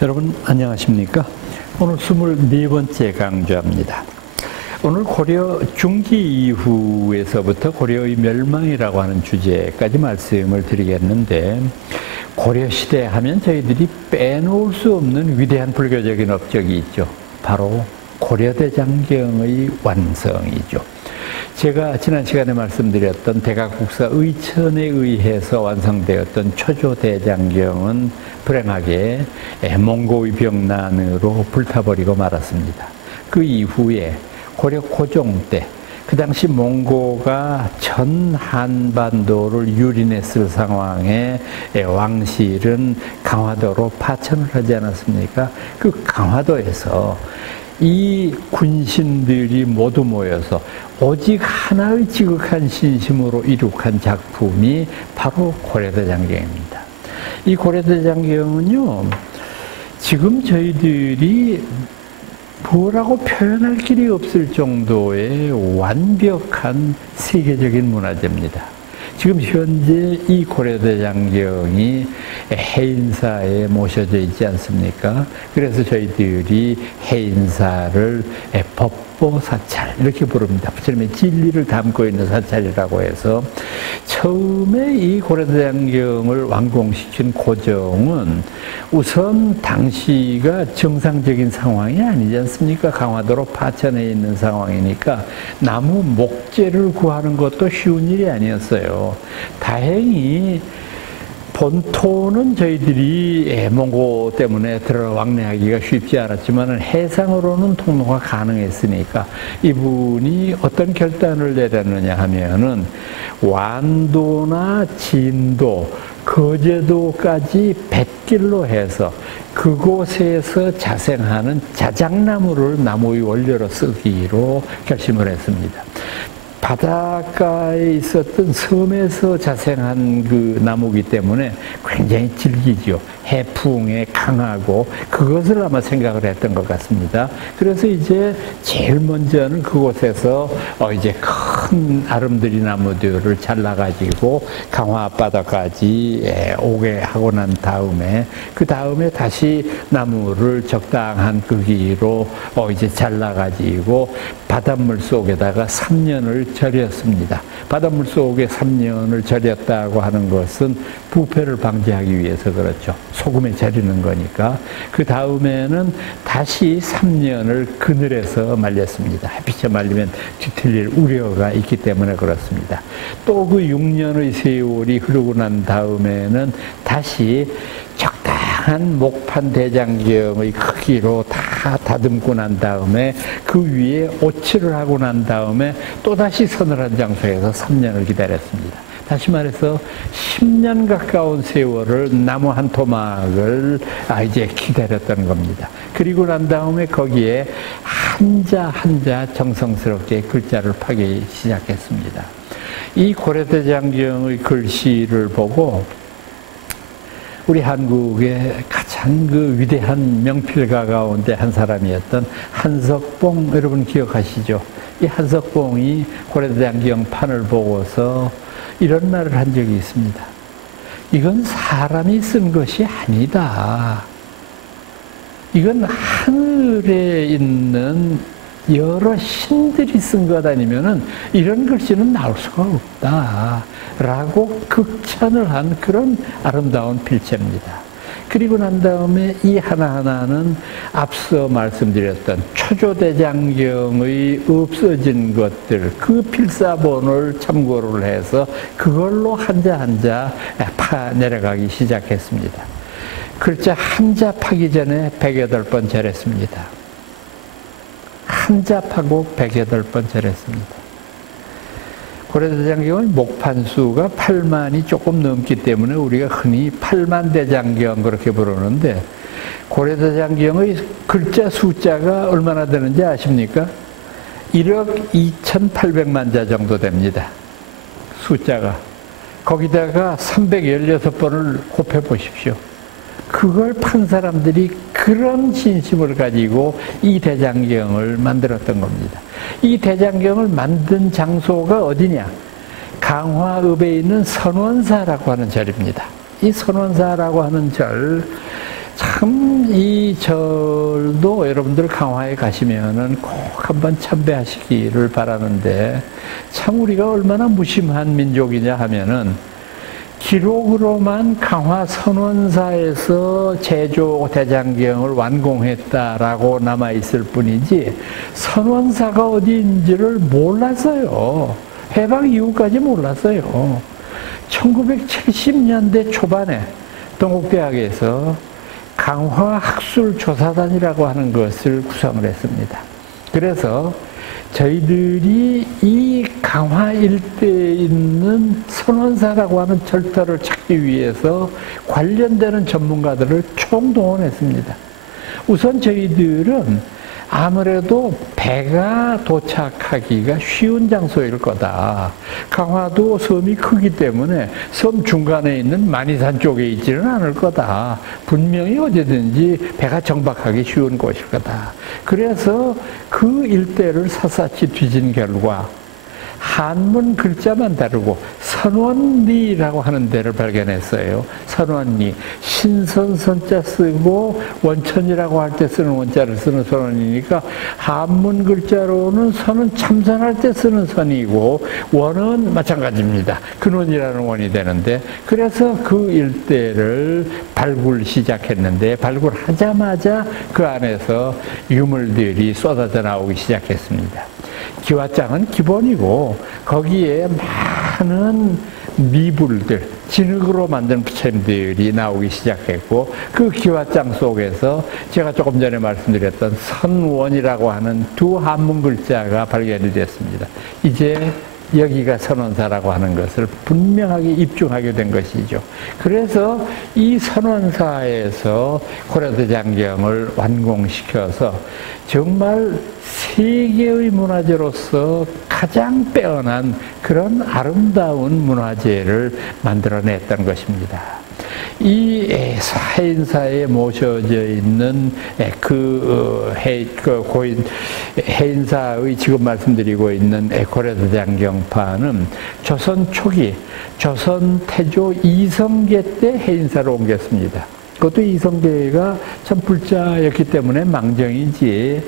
여러분 안녕하십니까? 오늘 24번째 강좌입니다. 오늘 고려 중기 이후에서부터 고려의 멸망이라고 하는 주제까지 말씀을 드리겠는데, 고려시대 하면 저희들이 빼놓을 수 없는 위대한 불교적인 업적이 있죠. 바로 고려대장경의 완성이죠. 제가 지난 시간에 말씀드렸던 대각국사 의천에 의해서 완성되었던 초조대장경은 불행하게 몽고의 병난으로 불타버리고 말았습니다. 그 이후에 고려 고종 때, 그 당시 몽고가 전 한반도를 유린했을 상황에 왕실은 강화도로 파천을 하지 않았습니까? 그 강화도에서 이 군신들이 모두 모여서 오직 하나의 지극한 신심으로 이룩한 작품이 바로 고려대장경입니다. 이 고려대장경은요, 지금 저희들이 뭐라고 표현할 길이 없을 정도의 완벽한 세계적인 문화재입니다. 지금 현재 이 고려대장경이 해인사에 모셔져 있지 않습니까? 그래서 저희들이 해인사를 법보사찰 이렇게 부릅니다. 부처님의 진리를 담고 있는 사찰이라고 해서, 처음에 이 고려대장경을 완공시킨 고종은 우선 당시가 정상적인 상황이 아니지 않습니까? 강화도로 파천해 있는 상황이니까 나무 목재를 구하는 것도 쉬운 일이 아니었어요. 다행히 본토는 저희들이 몽고 때문에 왕래하기가 쉽지 않았지만 해상으로는 통로가 가능했으니까 이분이 어떤 결단을 내렸느냐 하면은 완도나 진도, 거제도까지 뱃길로 해서 그곳에서 자생하는 자작나무를 나무의 원료로 쓰기로 결심을 했습니다. 바닷가에 있었던 섬에서 자생한 그 나무기 때문에 굉장히 질기죠. 해풍에 강하고, 그것을 아마 생각을 했던 것 같습니다. 그래서 이제 제일 먼저는 그곳에서 이제 큰 아름드리 나무들을 잘라가지고 강화 앞바다까지 오게 하고 난 다음에, 그 다음에 다시 나무를 적당한 크기로 이제 잘라가지고 바닷물 속에다가 3년을 절였습니다. 바닷물 속에 3년을 절였다고 하는 것은 부패를 방지하기 위해서 그렇죠. 소금에 절이는 거니까. 그 다음에는 다시 3년을 그늘에서 말렸습니다. 햇빛에 말리면 뒤틀릴 우려가 있기 때문에 그렇습니다. 또 그 6년의 세월이 흐르고 난 다음에는 다시 적당한 목판 대장경의 크기로 다 다듬고 난 다음에 그 위에 오칠을 하고 난 다음에 또다시 서늘한 장소에서 3년을 기다렸습니다. 다시 말해서 10년 가까운 세월을 나무 한 토막을 이제 기다렸던 겁니다. 그리고 난 다음에 거기에 한자 한자 정성스럽게 글자를 파기 시작했습니다. 이 고려대장경의 글씨를 보고 우리 한국의 가장 그 위대한 명필가 가운데 한 사람이었던 한석봉, 여러분 기억하시죠? 이 한석봉이 고려대장경 판을 보고서 이런 말을 한 적이 있습니다. 이건 사람이 쓴 것이 아니다. 이건 하늘에 있는 여러 신들이 쓴 것 아니면은 이런 글씨는 나올 수가 없다. 라고 극찬을 한 그런 아름다운 필체입니다. 그리고 난 다음에 이 하나하나는 앞서 말씀드렸던 초조대장경의 없어진 것들, 그 필사본을 참고를 해서 그걸로 한자 한자 파 내려가기 시작했습니다. 글자 한자 파기 전에 108번 절했습니다. 한자 파고 108번 절했습니다. 고려대장경은 목판수가 8만이 조금 넘기 때문에 우리가 흔히 8만대장경 그렇게 부르는데, 고려대장경의 글자 숫자가 얼마나 되는지 아십니까? 1억 2,800만 자 정도 됩니다. 숫자가. 거기다가 316번을 곱해 보십시오. 그걸 판 사람들이 그런 신심을 가지고 이 대장경을 만들었던 겁니다. 이 대장경을 만든 장소가 어디냐? 강화읍에 있는 선원사라고 하는 절입니다. 이 선원사라고 하는 절, 참 이 절도 여러분들 강화에 가시면은 꼭 한번 참배하시기를 바라는데, 참 우리가 얼마나 무심한 민족이냐 하면은 기록으로만 강화 선원사에서 제조 대장경을 완공했다라고 남아 있을 뿐이지 선원사가 어디인지를 몰랐어요. 해방 이후까지 몰랐어요. 1970년대 초반에 동국대학에서 강화학술조사단이라고 하는 것을 구성을 했습니다. 그래서 저희들이 이 강화 일대에 있는 선원사라고 하는 절터를 찾기 위해서 관련되는 전문가들을 총동원했습니다. 우선 저희들은 아무래도 배가 도착하기가 쉬운 장소일 거다. 강화도 섬이 크기 때문에 섬 중간에 있는 만이산 쪽에 있지는 않을 거다. 분명히 어디든지 배가 정박하기 쉬운 곳일 거다. 그래서 그 일대를 샅샅이 뒤진 결과 한문 글자만 다르고 선원리라고 하는 데를 발견했어요. 선원리. 신선선자 쓰고 원천이라고 할 때 쓰는 원자를 쓰는 선원이니까 한문 글자로는 선은 참선할 때 쓰는 선이고 원은 마찬가지입니다. 근원이라는 원이 되는데, 그래서 그 일대를 발굴 시작했는데 발굴하자마자 그 안에서 유물들이 쏟아져 나오기 시작했습니다. 기와장은 기본이고 거기에 많은 미불들, 진흙으로 만든 부처님들이 나오기 시작했고, 그 기와장 속에서 제가 조금 전에 말씀드렸던 선원이라고 하는 두 한문 글자가 발견이 됐습니다. 이제 여기가 선원사라고 하는 것을 분명하게 입증하게 된 것이죠. 그래서 이 선원사에서 고려대장경을 완공시켜서 정말 세계의 문화재로서 가장 빼어난 그런 아름다운 문화재를 만들어냈던 것입니다. 이 해인사에 모셔져 있는 해인사의 지금 말씀드리고 있는 고려대장경판은 조선 초기, 조선 태조 이성계 때 해인사로 옮겼습니다. 그것도 이성계가 참 불자였기 때문에 망정이지,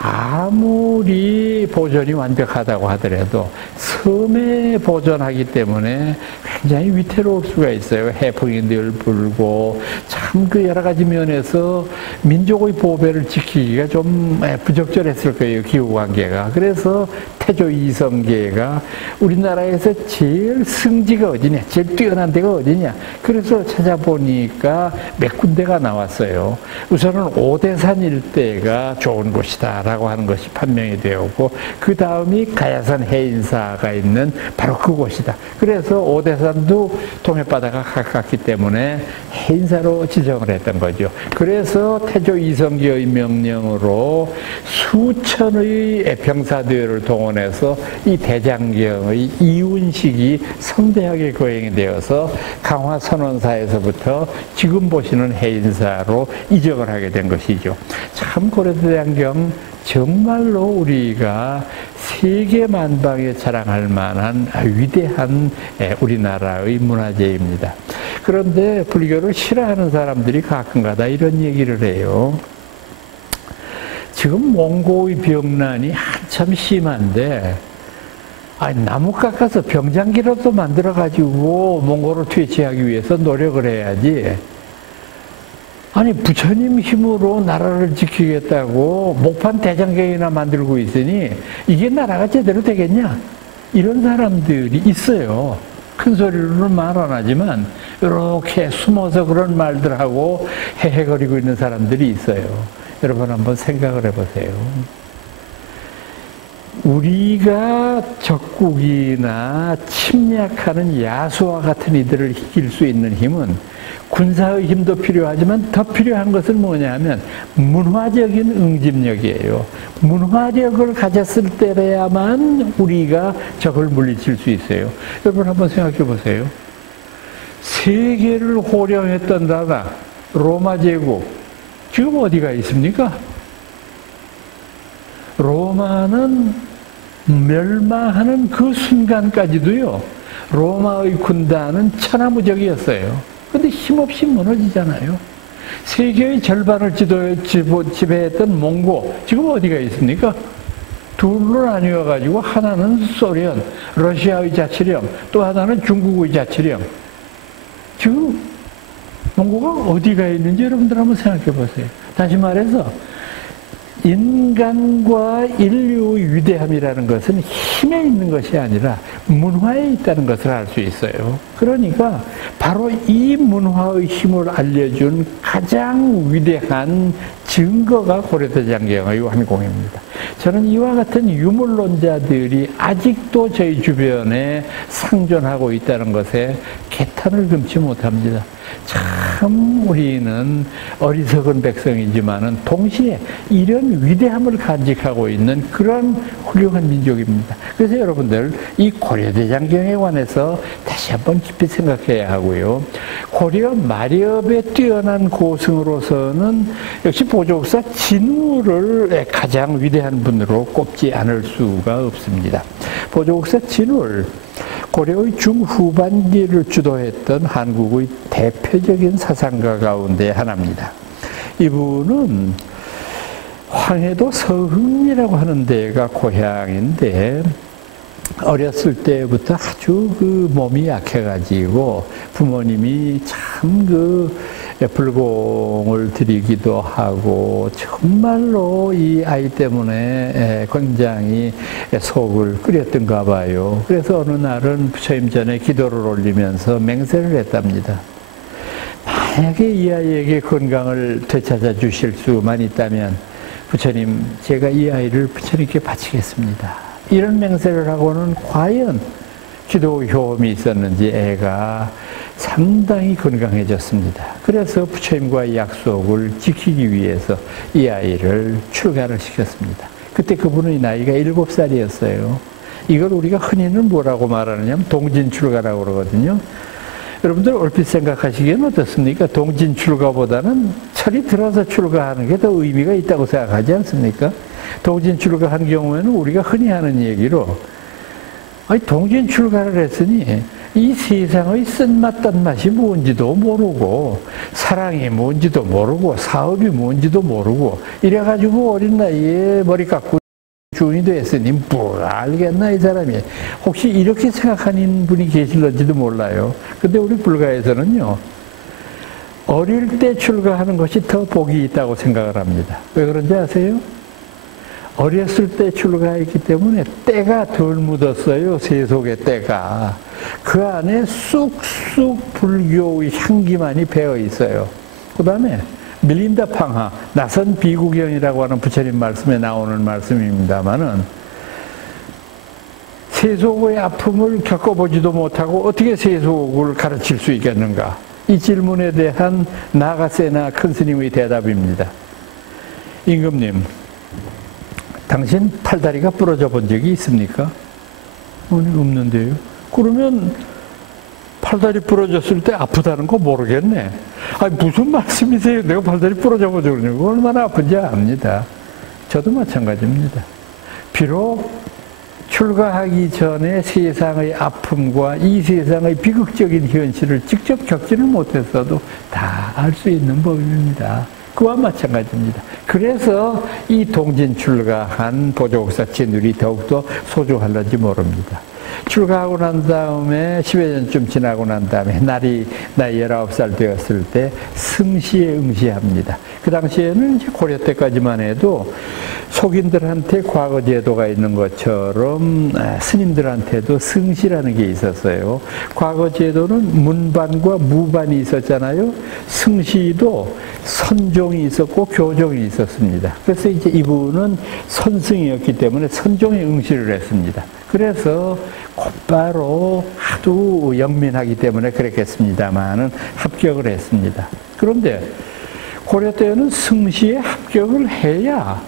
아무리 보존이 완벽하다고 하더라도 섬에 보존하기 때문에 굉장히 위태로울 수가 있어요. 해풍이 늘 불고 참 그 여러 가지 면에서 민족의 보배를 지키기가 좀 부적절했을 거예요. 기후관계가. 그래서 태조 이성계가 우리나라에서 제일 승지가 어디냐, 제일 뛰어난 데가 어디냐, 그래서 찾아보니까 몇 군데가 나왔어요. 우선은 오대산 일대가 좋은 곳이다 라고 하는 것이 판명이 되었고, 그 다음이 가야산 해인사가 있는 바로 그곳이다. 그래서 오대산도 동해바다가 가깝기 때문에 해인사로 지정을 했던 거죠. 그래서 태조 이성계의 명령으로 수천의 병사들을 동원해서 이 대장경의 이운식이 성대하게 거행이 되어서 강화선원사에서부터 지금 보시는 해인사로 이적을 하게 된 것이죠. 참 고려대장경 정말로 우리가 세계 만방에 자랑할 만한 위대한 우리나라의 문화재입니다. 그런데 불교를 싫어하는 사람들이 가끔가다 이런 얘기를 해요. 지금 몽고의 병난이 한참 심한데, 나무 깎아서 병장기라도 만들어가지고 몽고를 퇴치하기 위해서 노력을 해야지. 아니, 부처님 힘으로 나라를 지키겠다고 목판 대장경이나 만들고 있으니 이게 나라가 제대로 되겠냐? 이런 사람들이 있어요. 큰 소리로는 말 안 하지만 이렇게 숨어서 그런 말들하고 헤헤거리고 있는 사람들이 있어요. 여러분 한번 생각을 해보세요. 우리가 적국이나 침략하는 야수와 같은 이들을 이길 수 있는 힘은 군사의 힘도 필요하지만 더 필요한 것은 뭐냐 하면 문화적인 응집력이에요. 문화력을 가졌을 때야만 우리가 적을 물리칠 수 있어요. 여러분 한번 생각해 보세요. 세계를 호령했던 나라 로마 제국 지금 어디가 있습니까? 로마는 멸망하는 그 순간까지도요, 로마의 군단은 천하무적이었어요. 근데 힘없이 무너지잖아요. 세계의 절반을 지배했던 몽고, 지금 어디가 있습니까? 둘로 나뉘어가지고 하나는 소련, 러시아의 자치령, 또 하나는 중국의 자치령. 지금 몽고가 어디가 있는지 여러분들 한번 생각해 보세요. 다시 말해서 인간과 인류의 위대함이라는 것은 힘에 있는 것이 아니라 문화에 있다는 것을 알 수 있어요. 그러니까 바로 이 문화의 힘을 알려준 가장 위대한 증거가 고려대장경의 완공입니다. 저는 이와 같은 유물론자들이 아직도 저희 주변에 상존하고 있다는 것에 개탄을 금치 못합니다. 참 우리는 어리석은 백성이지만은 동시에 이런 위대함을 간직하고 있는 그런 훌륭한 민족입니다. 그래서 여러분들 이 고려대장경에 관해서 다시 한번 깊이 생각해야 하고요. 고려 마렵의 뛰어난 고승으로서는 역시 보조국사 진우를 가장 위대한 분으로 꼽지 않을 수가 없습니다. 보조국사 진우, 고려의 중후반기를 주도했던 한국의 대표적인 사상가 가운데 하나입니다. 이분은 황해도 서흥이라고 하는 데가 고향인데 어렸을 때부터 아주 그 몸이 약해가지고 부모님이 참 불공을 들이기도 하고 정말로 이 아이 때문에 굉장히 속을 끓였던가 봐요. 그래서 어느 날은 부처님 전에 기도를 올리면서 맹세를 했답니다. 만약에 이 아이에게 건강을 되찾아 주실 수만 있다면 부처님, 제가 이 아이를 부처님께 바치겠습니다. 이런 맹세를 하고는 과연 기도 효험이 있었는지 애가 상당히 건강해졌습니다. 그래서 부처님과의 약속을 지키기 위해서 이 아이를 출가를 시켰습니다. 그때 그분의 나이가 7살이었어요. 이걸 우리가 흔히는 뭐라고 말하느냐면 동진출가라고 그러거든요. 여러분들 얼핏 생각하시기에는 어떻습니까? 동진출가보다는 철이 들어서 출가하는 게 더 의미가 있다고 생각하지 않습니까? 동진출가한 경우에는 우리가 흔히 하는 얘기로 동진출가를 했으니 이 세상의 쓴맛 딴맛이 뭔지도 모르고 사랑이 뭔지도 모르고 사업이 뭔지도 모르고 이래가지고 어린 나이에 머리 깎고 중이 됐으니 뭘 알겠나 이 사람이. 혹시 이렇게 생각하는 분이 계실런지도 몰라요. 근데 우리 불가에서는요, 어릴 때 출가하는 것이 더 복이 있다고 생각을 합니다. 왜 그런지 아세요? 어렸을 때 출가했기 때문에 때가 덜 묻었어요. 세속의 때가. 그 안에 쑥쑥 불교의 향기만이 배어 있어요. 그 다음에 밀린다 팡하, 나선 비구경이라고 하는 부처님 말씀에 나오는 말씀입니다만은 세속의 아픔을 겪어보지도 못하고 어떻게 세속을 가르칠 수 있겠는가? 이 질문에 대한 나가세나 큰 스님의 대답입니다. 임금님, 당신 팔다리가 부러져 본 적이 있습니까? 없는데요. 그러면 팔다리 부러졌을 때 아프다는 거 모르겠네. 아니, 무슨 말씀이세요? 내가 팔다리 부러져 보죠. 얼마나 아픈지 압니다. 저도 마찬가지입니다. 비록 출가하기 전에 세상의 아픔과 이 세상의 비극적인 현실을 직접 겪지는 못했어도 다 알 수 있는 법입니다. 그와 마찬가지입니다. 그래서 이 동진출가한 보조국사 진울이 더욱더 소중할런지 모릅니다. 출가하고 난 다음에 10여 년쯤 지나고 난 다음에 나이 19살 되었을 때 승시에 응시합니다. 그 당시에는 이제 고려 때까지만 해도 속인들한테 과거 제도가 있는 것처럼 스님들한테도 승시라는 게 있었어요. 과거 제도는 문반과 무반이 있었잖아요. 승시도 선종이 있었고 교종이 있었습니다. 그래서 이제 이분은 선승이었기 때문에 선종에 응시를 했습니다. 그래서 곧바로 하도 영민하기 때문에 그랬겠습니다만은 합격을 했습니다. 그런데 고려 때는 승시에 합격을 해야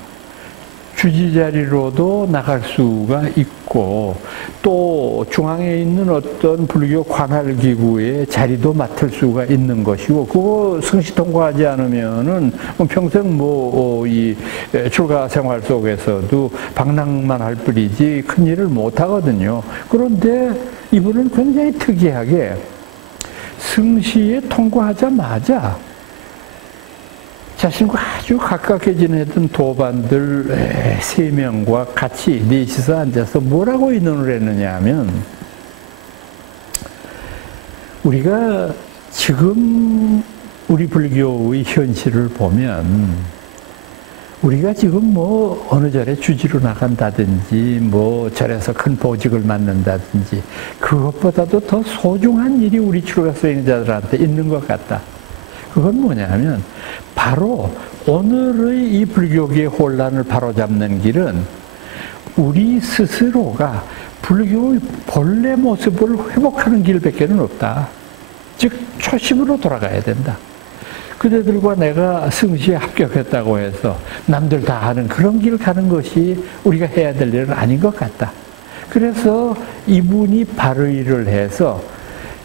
주지 자리로도 나갈 수가 있고 또 중앙에 있는 어떤 불교 관할 기구의 자리도 맡을 수가 있는 것이고 그거 승시 통과하지 않으면은 평생 이 출가 생활 속에서도 방랑만 할 뿐이지 큰 일을 못 하거든요. 그런데 이분은 굉장히 특이하게 승시에 통과하자마자 자신과 아주 가깝게 지내던 도반들 3명과 같이 넷이서 앉아서 뭐라고 의논을 했느냐 하면, 우리가 지금 우리 불교의 현실을 보면 우리가 지금 뭐 어느 절에 주지로 나간다든지 뭐 절에서 큰 보직을 맡는다든지 그것보다도 더 소중한 일이 우리 출가 수행자들한테 있는 것 같다. 그건 뭐냐면 바로 오늘의 이 불교계의 혼란을 바로잡는 길은 우리 스스로가 불교의 본래 모습을 회복하는 길밖에는 없다. 즉 초심으로 돌아가야 된다. 그대들과 내가 승시에 합격했다고 해서 남들 다 하는 그런 길 가는 것이 우리가 해야 될 일은 아닌 것 같다. 그래서 이분이 발의를 해서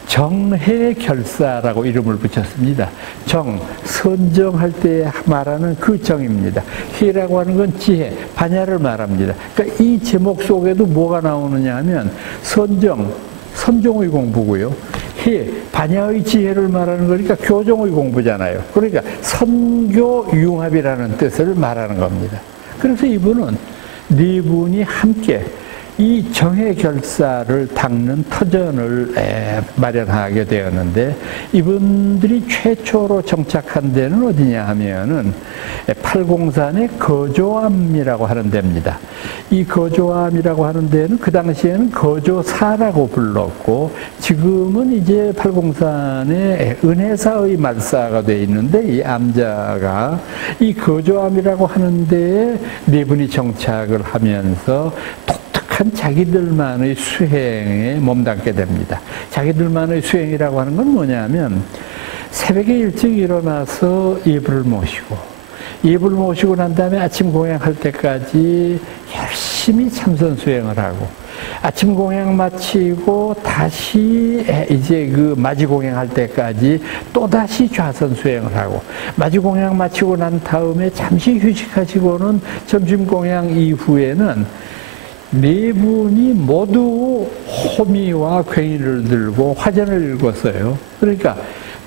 정해결사라고 이름을 붙였습니다. 정, 선정할 때 말하는 그 정입니다. 해라고 하는 건 지혜, 반야를 말합니다. 그러니까 이 제목 속에도 뭐가 나오느냐 하면 선종의 공부고요. 해, 반야의 지혜를 말하는 거니까 교종의 공부잖아요. 그러니까 선교융합이라는 뜻을 말하는 겁니다. 그래서 이분은 네 분이 함께 이 정해결사를 닦는 터전을 마련하게 되었는데, 이분들이 최초로 정착한 데는 어디냐 하면은 팔공산의 거조암이라고 하는 데입니다. 이 거조암이라고 하는 데는 그 당시에는 거조사라고 불렀고, 지금은 이제 팔공산의 은혜사의 말사가 되어 있는데, 이 암자가 이 거조암이라고 하는 데에 네 분이 정착을 하면서 독특한 자기들만의 수행에 몸담게 됩니다. 자기들만의 수행이라고 하는 건 뭐냐면 새벽에 일찍 일어나서 예불을 모시고 난 다음에 아침 공양할 때까지 열심히 참선 수행을 하고, 아침 공양 마치고 다시 이제 그 마지 공양할 때까지 또다시 좌선 수행을 하고, 마지 공양 마치고 난 다음에 잠시 휴식하시고는 점심 공양 이후에는 네 분이 모두 호미와 괭이를 들고 화전을 읽었어요. 그러니까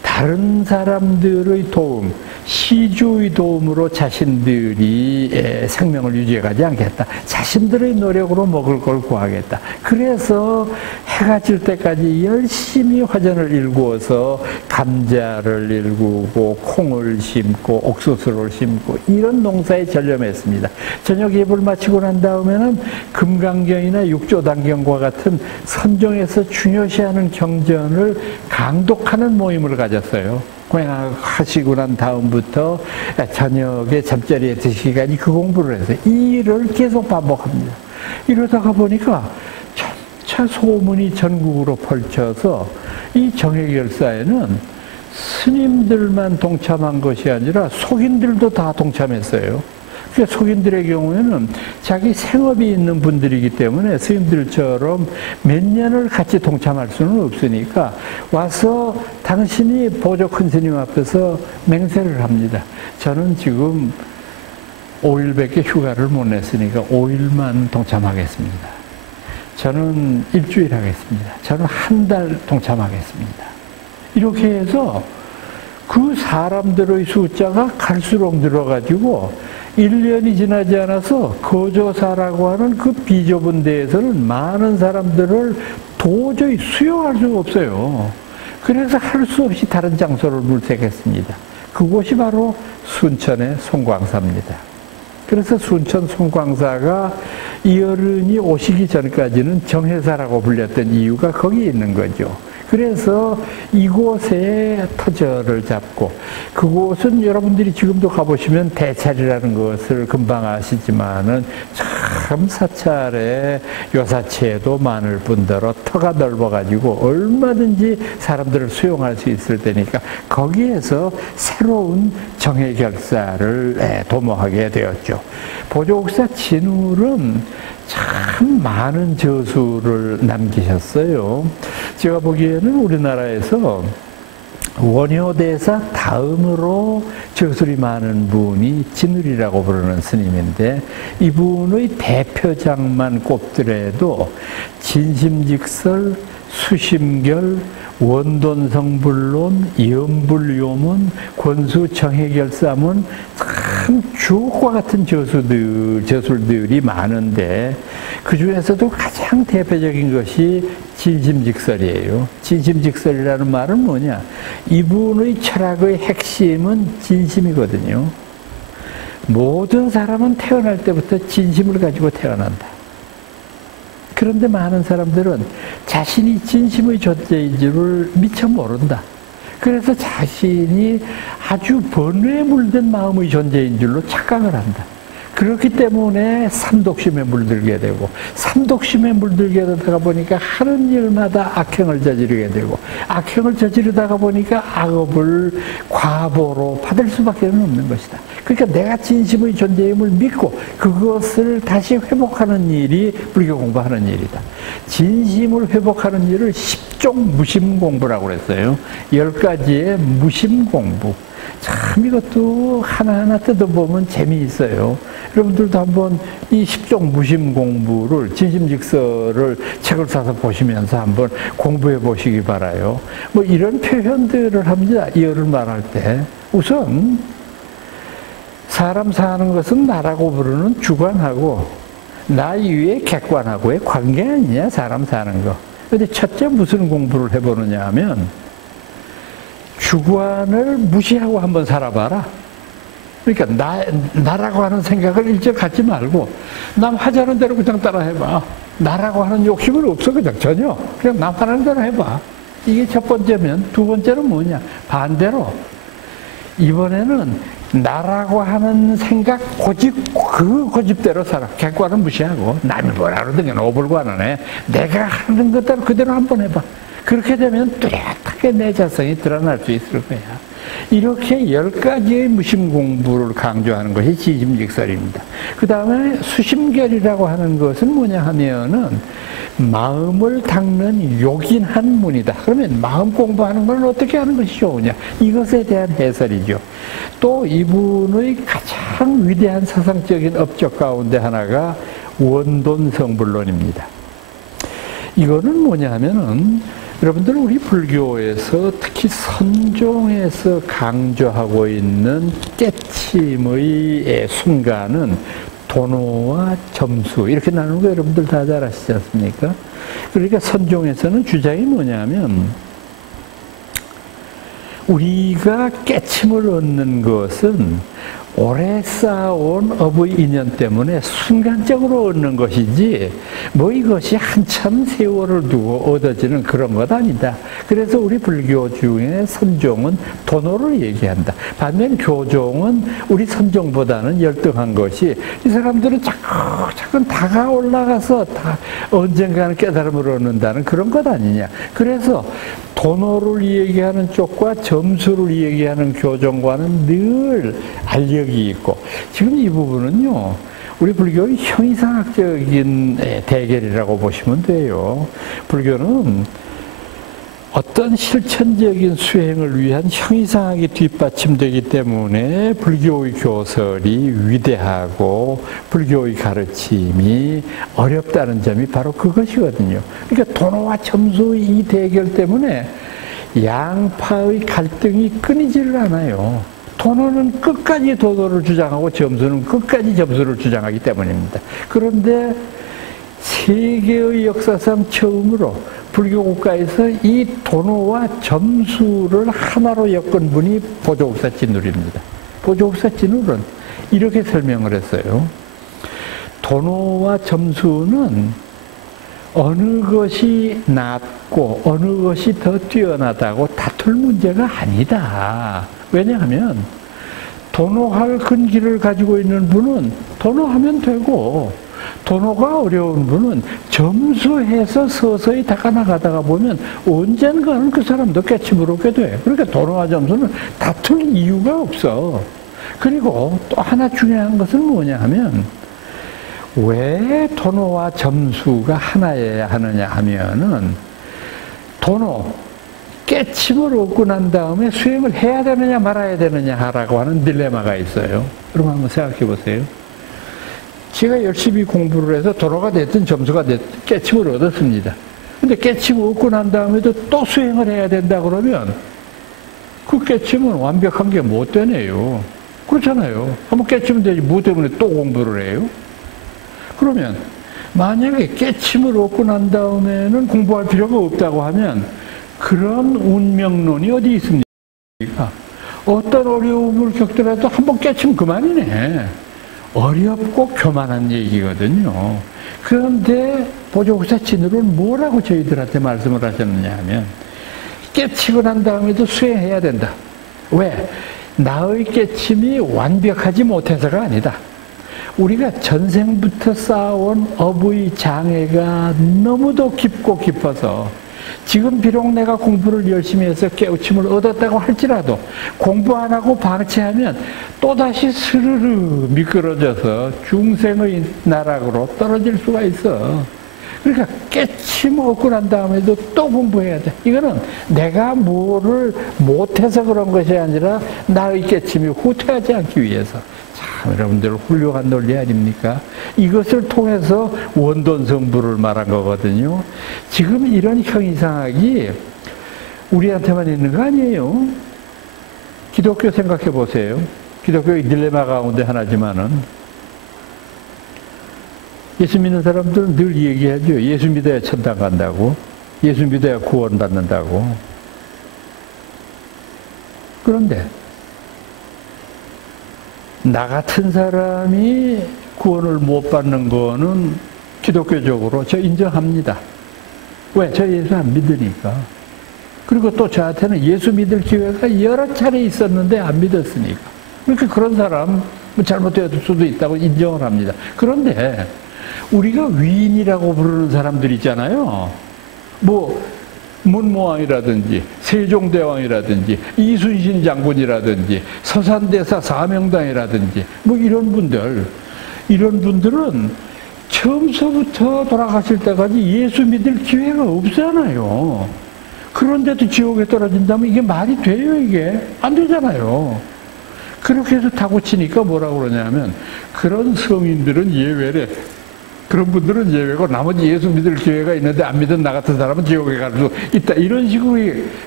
다른 사람들의 도움, 시주의 도움으로 자신들이 생명을 유지해가지 않겠다. 자신들의 노력으로 먹을 걸 구하겠다. 그래서 해가 질 때까지 열심히 화전을 일구어서 감자를 일구고 콩을 심고 옥수수를 심고 이런 농사에 전념했습니다. 저녁 예불 마치고 난 다음에는 금강경이나 육조단경과 같은 선종에서 중요시하는 경전을 강독하는 모임을 가졌어요. 공양하시고 난 다음부터 저녁에 잠자리에 드시기 까지 그 공부를 해서 이 일을 계속 반복합니다. 이러다가 보니까 점차 소문이 전국으로 펼쳐서 이 정해결사에는 스님들만 동참한 것이 아니라 속인들도 다 동참했어요. 그러니까 속인들의 경우에는 자기 생업이 있는 분들이기 때문에 스님들처럼 몇 년을 같이 동참할 수는 없으니까 와서 당신이 보조 큰 스님 앞에서 맹세를 합니다. 저는 지금 5일밖에 휴가를 못 냈으니까 5일만 동참하겠습니다. 저는 일주일 하겠습니다. 저는 한 달 동참하겠습니다. 이렇게 해서 그 사람들의 숫자가 갈수록 늘어가지고 1년이 지나지 않아서 거조사라고 하는 그 비좁은 데에서는 많은 사람들을 도저히 수용할 수가 없어요. 그래서 할 수 없이 다른 장소를 물색했습니다. 그곳이 바로 순천의 송광사입니다. 그래서 순천 송광사가 이 어른이 오시기 전까지는 정해사라고 불렸던 이유가 거기 있는 거죠. 그래서 이곳에 터전을 잡고, 그곳은 여러분들이 지금도 가보시면 대찰이라는 것을 금방 아시지만은 참 사찰에 요사체도 많을 뿐더러 터가 넓어가지고 얼마든지 사람들을 수용할 수 있을 테니까 거기에서 새로운 정해결사를 도모하게 되었죠. 보조국사 진울은 참 많은 저수를 남기셨어요. 제가 보기에는 우리나라에서 원효대사 다음으로 저술이 많은 분이 진울이라고 부르는 스님인데, 이분의 대표작만 꼽더라도 진심직설, 수심결, 원돈성불론, 염불요문, 권수정해결사문, 참 주옥과 같은 저술들이 많은데 그 중에서도 가장 대표적인 것이 진심직설이에요. 진심직설이라는 말은 뭐냐? 이분의 철학의 핵심은 진심이거든요. 모든 사람은 태어날 때부터 진심을 가지고 태어난다. 그런데 많은 사람들은 자신이 진심의 존재인 줄을 미처 모른다. 그래서 자신이 아주 번뇌에 물든 마음의 존재인 줄로 착각을 한다. 그렇기 때문에 삼독심에 물들게 되고, 삼독심에 물들게 되다가 보니까 하는 일마다 악행을 저지르게 되고, 악행을 저지르다가 보니까 악업을 과보로 받을 수밖에 없는 것이다. 그러니까 내가 진심의 존재임을 믿고 그것을 다시 회복하는 일이 불교 공부하는 일이다. 진심을 회복하는 일을 10종 무심공부라고 그랬어요. 10가지의 무심공부. 참 이것도 하나하나 뜯어보면 재미있어요. 여러분들도 한번 이 10종 무심공부를, 진심직설을 책을 사서 보시면서 한번 공부해 보시기 바라요. 뭐 이런 표현들을 합니다. 이어를 말할 때. 우선 사람 사는 것은 나라고 부르는 주관하고 나 이외의 객관하고의 관계 아니냐, 사람 사는 거. 근데 첫째 무슨 공부를 해보느냐 하면 주관을 무시하고 한번 살아봐라. 그러니까 나라고 하는 생각을 일절 갖지 말고 남 하자는 대로 그냥 따라해봐. 나라고 하는 욕심은 없어, 그냥 전혀. 그냥 남 하는 대로 해봐. 이게 첫 번째면, 두 번째는 뭐냐? 반대로 이번에는 나라고 하는 생각 그 고집대로 살아. 객관은 무시하고 남이 뭐라 그러든 오불관은 해. 내가 하는 것대로 그대로 한번 해봐. 그렇게 되면 뚜렷하게 내 자성이 드러날 수 있을 거야. 이렇게 10가지의 무심 공부를 강조하는 것이 진심직설입니다. 그 다음에 수심결이라고 하는 것은 뭐냐 하면은 마음을 닦는 요긴한 문이다. 그러면 마음 공부하는 걸 어떻게 하는 것이 좋으냐? 이것에 대한 해설이죠. 또 이분의 가장 위대한 사상적인 업적 가운데 하나가 원돈성불론입니다. 이거는 뭐냐 하면은 여러분들 우리 불교에서 특히 선종에서 강조하고 있는 깨침의 순간은 도노와 점수 이렇게 나누는 거 여러분들 다 잘 아시지 않습니까? 그러니까 선종에서는 주장이 뭐냐면 우리가 깨침을 얻는 것은 오래 쌓아온 업의 인연 때문에 순간적으로 얻는 것이지 뭐 이것이 한참 세월을 두고 얻어지는 그런 것 아니다. 그래서 우리 불교 중에 선종은 도노를 얘기한다. 반면 교종은 우리 선종보다는 열등한 것이 이 사람들은 자꾸 다가 올라가서 다 언젠가는 깨달음을 얻는다는 그런 것 아니냐. 그래서 도노를 얘기하는 쪽과 점수를 얘기하는 교종과는 늘 알력이 있고 지금 이 부분은요 우리 불교의 형이상학적인 대결이라고 보시면 돼요. 불교는 어떤 실천적인 수행을 위한 형이상학이 뒷받침되기 때문에 불교의 교설이 위대하고 불교의 가르침이 어렵다는 점이 바로 그것이거든요. 그러니까 도노와 점수의 이 대결 때문에 양파의 갈등이 끊이지를 않아요. 도노는 끝까지 도노를 주장하고 점수는 끝까지 점수를 주장하기 때문입니다. 그런데 세계의 역사상 처음으로 불교 국가에서 이 도노와 점수를 하나로 엮은 분이 보조국사 진울입니다. 보조국사 진울은 이렇게 설명을 했어요. 도노와 점수는 어느 것이 낫고 어느 것이 더 뛰어나다고 다툴 문제가 아니다. 왜냐하면 도노할 근기를 가지고 있는 분은 도노하면 되고 도노가 어려운 분은 점수해서 서서히 닦아나가다가 보면 언젠가는 그 사람도 깨침을 얻게 돼. 그러니까 도노와 점수는 다툴 이유가 없어. 그리고 또 하나 중요한 것은 뭐냐 하면 왜 도노와 점수가 하나여야 하느냐 하면은 도노 깨침을 얻고 난 다음에 수행을 해야 되느냐 말아야 되느냐라고 하는 딜레마가 있어요. 여러분 한번 생각해 보세요. 제가 열심히 공부를 해서 도노가 됐든 점수가 됐든 깨침을 얻었습니다. 근데 깨침 얻고 난 다음에도 또 수행을 해야 된다 그러면 그 깨침은 완벽한 게 못 되네요. 그렇잖아요. 한번 깨치면 되지 뭐 때문에 또 공부를 해요? 그러면 만약에 깨침을 얻고 난 다음에는 공부할 필요가 없다고 하면 그런 운명론이 어디 있습니까? 어떤 어려움을 겪더라도 한번 깨치면 그만이네. 어렵고 교만한 얘기거든요. 그런데 보조국사 진으로는 뭐라고 저희들한테 말씀을 하셨느냐 하면 깨치고 난 다음에도 수행해야 된다. 왜? 나의 깨침이 완벽하지 못해서가 아니다. 우리가 전생부터 쌓아온 업의 장애가 너무도 깊고 깊어서 지금 비록 내가 공부를 열심히 해서 깨우침을 얻었다고 할지라도 공부 안 하고 방치하면 또다시 스르르 미끄러져서 중생의 나락으로 떨어질 수가 있어. 그러니까 깨침 얻고 난 다음에도 또 공부해야 돼. 이거는 내가 뭐를 못해서 그런 것이 아니라 나의 깨침이 후퇴하지 않기 위해서. 참 여러분들 훌륭한 논리 아닙니까? 이것을 통해서 원돈성부를 말한 거거든요. 지금 이런 형이상학이 우리한테만 있는 거 아니에요. 기독교 생각해 보세요. 기독교의 딜레마 가운데 하나지만은 예수 믿는 사람들은 늘 얘기하죠. 예수 믿어야 천당 간다고. 예수 믿어야 구원받는다고. 그런데 나 같은 사람이 구원을 못 받는 거는 기독교적으로 저 인정합니다. 왜? 저 예수 안 믿으니까. 그리고 또 저한테는 예수 믿을 기회가 여러 차례 있었는데 안 믿었으니까. 그러니까 그런 사람 잘못될 수도 있다고 인정을 합니다. 그런데 우리가 위인이라고 부르는 사람들 있잖아요. 뭐 문무왕이라든지 세종대왕이라든지 이순신 장군이라든지 서산대사 사명당이라든지 뭐 이런 분들은 처음서부터 돌아가실 때까지 예수 믿을 기회가 없잖아요. 그런데도 지옥에 떨어진다면 이게 말이 돼요? 이게 안 되잖아요. 그렇게 해서 타고 치니까 뭐라고 그러냐면 그런 성인들은 예외래. 그런 분들은 예외고 나머지 예수 믿을 기회가 있는데 안 믿은 나 같은 사람은 지옥에 갈 수 있다. 이런 식으로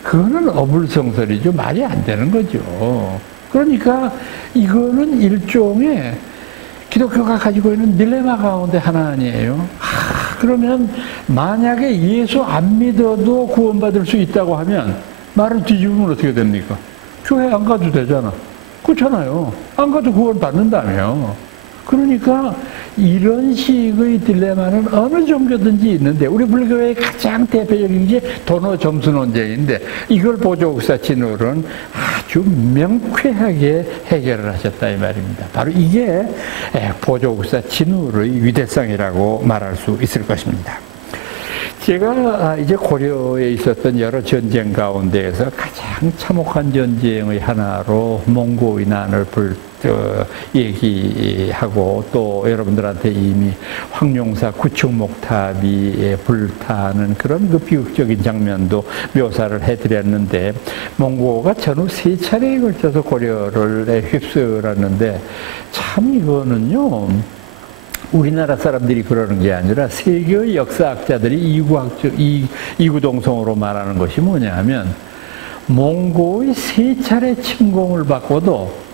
그거는 어불성설이죠. 말이 안 되는 거죠. 그러니까 이거는 일종의 기독교가 가지고 있는 딜레마 가운데 하나 아니에요. 그러면 만약에 예수 안 믿어도 구원받을 수 있다고 하면 말을 뒤집으면 어떻게 됩니까? 교회 안 가도 되잖아. 그렇잖아요. 안 가도 구원받는다며. 그러니까 이런 식의 딜레마는 어느 종교든지 있는데 우리 불교의 가장 대표적인 게 도노 점수 논쟁인데 이걸 보조국사 진울은 아주 명쾌하게 해결을 하셨다 이 말입니다. 바로 이게 보조국사 진울의 위대성이라고 말할 수 있을 것입니다. 제가 이제 고려에 있었던 여러 전쟁 가운데에서 가장 참혹한 전쟁의 하나로 몽고의 난을 얘기하고 또 여러분들한테 이미 황룡사 구축목탑이 불타는 그런 그 비극적인 장면도 묘사를 해드렸는데 몽고가 전후 3차례에 걸쳐서 고려를 휩쓸었는데 참 이거는요 우리나라 사람들이 그러는 게 아니라 세계의 역사학자들이 이구동성으로 말하는 것이 뭐냐 하면 몽고의 3차례 침공을 받고도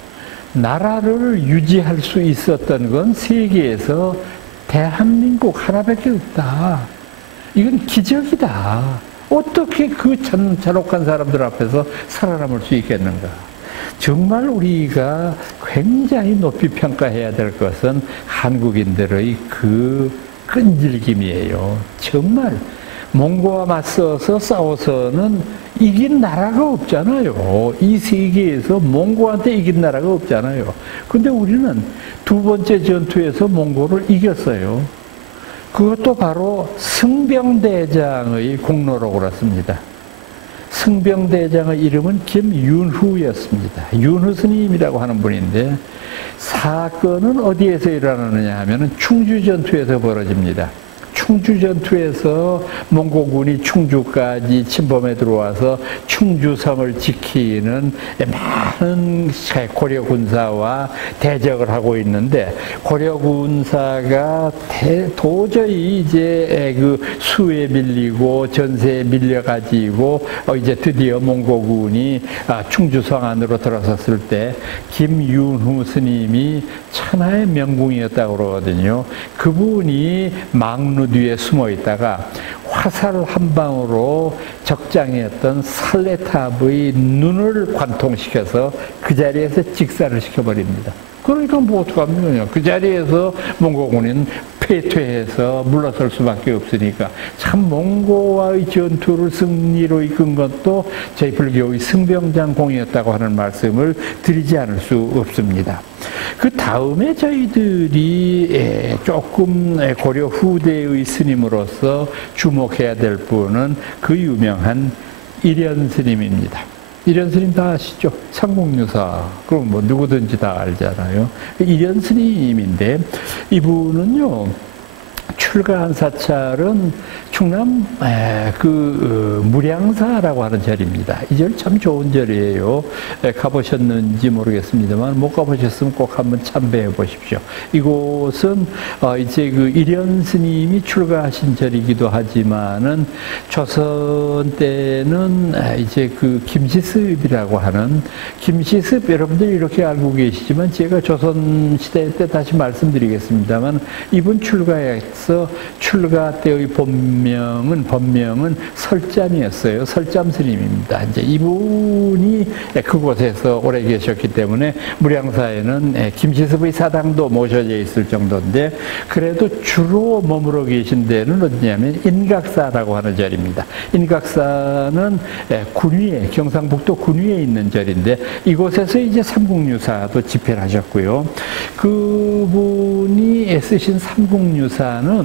나라를 유지할 수 있었던 건 세계에서 대한민국 하나밖에 없다. 이건 기적이다. 어떻게 그 잔혹한 사람들 앞에서 살아남을 수 있겠는가. 정말 우리가 굉장히 높이 평가해야 될 것은 한국인들의 그 끈질김이에요. 정말 몽고와 맞서서 싸워서는 이긴 나라가 없잖아요. 이 세계에서 몽고한테 이긴 나라가 없잖아요. 근데 우리는 두 번째 전투에서 몽고를 이겼어요. 그것도 바로 승병대장의 공로로 그렇습니다. 승병대장의 이름은 김윤후였습니다. 윤후 스님이라고 하는 분인데 사건은 어디에서 일어나느냐 하면 충주전투에서 벌어집니다. 충주 전투에서 몽고군이 충주까지 침범해 들어와서 충주성을 지키는 많은 고려 군사와 대적을 하고 있는데, 고려 군사가 도저히 이제 그 수에 밀리고 전세에 밀려가지고 이제 드디어 몽고군이 충주성 안으로 들어섰을 때 김윤후 스님이 천하의 명궁이었다고 그러거든요. 그분이 망루 뒤에 숨어 있다가 화살 한 방으로 적장이었던 살레탑의 눈을 관통시켜서 그 자리에서 직사를 시켜버립니다. 그러니까 뭐 어떡합니까? 그 자리에서 몽고군은 패퇴해서 물러설 수밖에 없으니까, 참 몽고와의 전투를 승리로 이끈 것도 저희 불교의 승병장공이었다고 하는 말씀을 드리지 않을 수 없습니다. 그 다음에 저희들이 조금 고려 후대의 스님으로서 주목해야 될 분은 그 유명한 일현 스님입니다. 일현 스님 다 아시죠? 삼국유사. 그럼 뭐 누구든지 다 알잖아요. 일현 스님인데, 이분은요, 출가한 사찰은 충남 무량사라고 하는 절입니다. 이 절 참 좋은 절이에요. 가보셨는지 모르겠습니다만 못 가보셨으면 꼭 한번 참배해 보십시오. 이곳은 이제 그 일현 스님이 출가하신 절이기도 하지만은 조선 때는 이제 그 김시습이라고 하는, 김시습 여러분들이 이렇게 알고 계시지만 제가 조선 시대 때 다시 말씀드리겠습니다만, 이분 출가해서 출가 때의 법명은 설잠이었어요. 설잠 스님입니다. 이제 이분이 그곳에서 오래 계셨기 때문에 무량사에는 김시습의 사당도 모셔져 있을 정도인데, 그래도 주로 머물러 계신 데는 어디냐면 인각사라고 하는 절입니다. 인각사는 군위에, 경상북도 군위에 있는 절인데, 이곳에서 이제 삼국유사도 집필 하셨고요. 그분이 쓰신 삼국유사는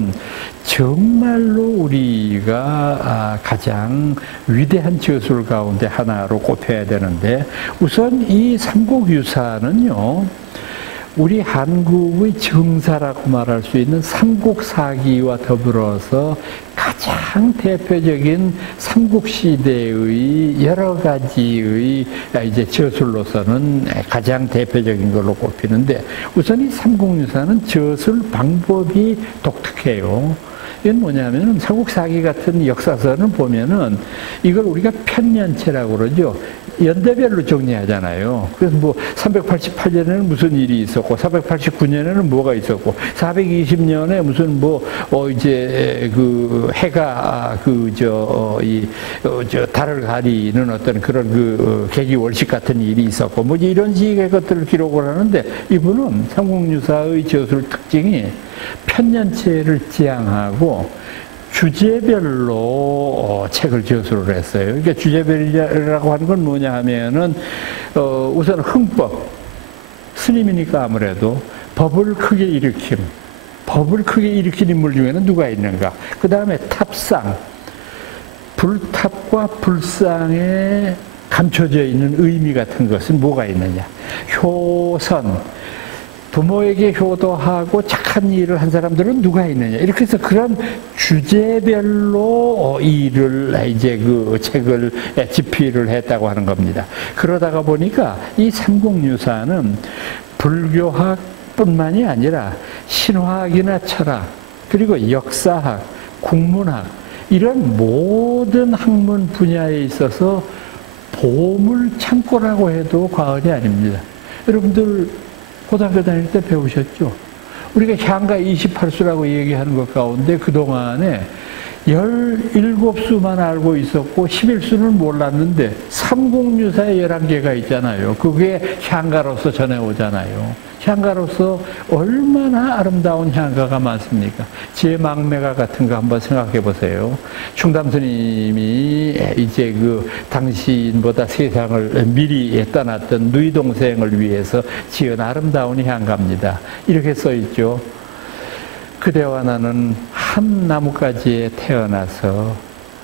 정말로 우리가 가장 위대한 저술 가운데 하나로 꼽혀야 되는데, 우선 이 삼국유사는요, 우리 한국의 정사라고 말할 수 있는 삼국사기와 더불어서 가장 대표적인 삼국시대의 여러 가지의 이제 저술로서는 가장 대표적인 걸로 꼽히는데, 우선 이 삼국유사는 저술 방법이 독특해요. 이건 뭐냐면은 삼국사기 같은 역사서는 보면은 이걸 우리가 편년체라고 그러죠. 연대별로 정리하잖아요. 그래서 뭐 388년에는 무슨 일이 있었고, 489년에는 뭐가 있었고, 420년에 무슨 이제 그 해가 달을 가리는 어떤 그런 계기월식 같은 일이 있었고, 뭐 이런 식의 것들을 기록을 하는데, 이분은 삼국유사의 저술 특징이 편년체를 지향하고 주제별로 책을 저술을 했어요. 그러니까 주제별이라고 하는 건 뭐냐 하면은 우선 흥법, 스님이니까 아무래도 법을 크게 일으킨 인물 중에는 누가 있는가. 그 다음에 탑상, 불탑과 불상에 감춰져 있는 의미 같은 것은 뭐가 있느냐. 효선, 부모에게 효도하고 착한 일을 한 사람들은 누가 있느냐. 이렇게 해서 그런 주제별로 일을 이제 그 책을 집필을 했다고 하는 겁니다. 그러다가 보니까 이 삼국유사는 불교학뿐만이 아니라 신화학이나 철학, 그리고 역사학, 국문학, 이런 모든 학문 분야에 있어서 보물 창고라고 해도 과언이 아닙니다. 여러분들 고등학교 다닐 때 배우셨죠? 우리가 향가 28수라고 얘기하는 것 가운데 그동안에 17수만 알고 있었고 11수는 몰랐는데 삼국유사에 11개가 있잖아요. 그게 향가로서 전해오잖아요. 향가로서 얼마나 아름다운 향가가 많습니까? 제망매가 같은 거 한번 생각해 보세요. 충담스님이 이제 그 당신보다 세상을 미리 떠났던 누이 동생을 위해서 지은 아름다운 향가입니다. 이렇게 써 있죠. 그대와 나는 한 나뭇가지에 태어나서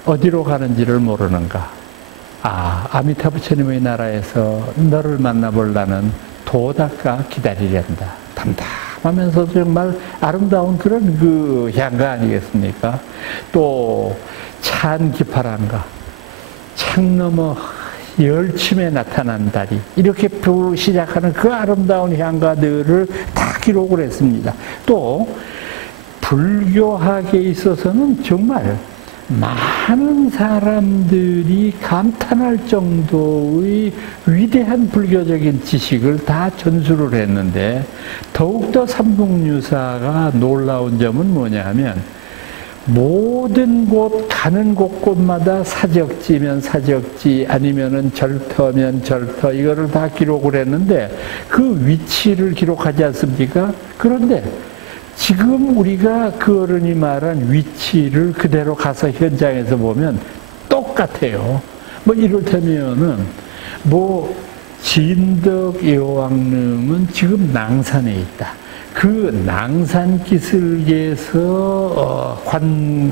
어디로 가는지를 모르는가. 아미타 부처님의 나라에서 너를 만나볼 나는 도닦아 기다리련다. 담담. 하면서 정말 아름다운 그런 그 향가 아니겠습니까? 또 찬 기파랑가, 창 너머 열침에 나타난 달이, 이렇게 시작하는 그 아름다운 향가들을 다 기록을 했습니다. 또 불교학에 있어서는 정말 많은 사람들이 감탄할 정도의 위대한 불교적인 지식을 다 전수를 했는데, 더욱더 삼국유사가 놀라운 점은 뭐냐면 모든 곳 가는 곳곳마다 사적지면 사적지, 아니면은 절터면 절터, 이거를 다 기록을 했는데 그 위치를 기록하지 않습니까? 그런데 지금 우리가 그 어른이 말한 위치를 그대로 가서 현장에서 보면 똑같아요. 뭐 이를테면은 뭐 진덕 여왕릉은 지금 낭산에 있다. 그 낭산 기슭에서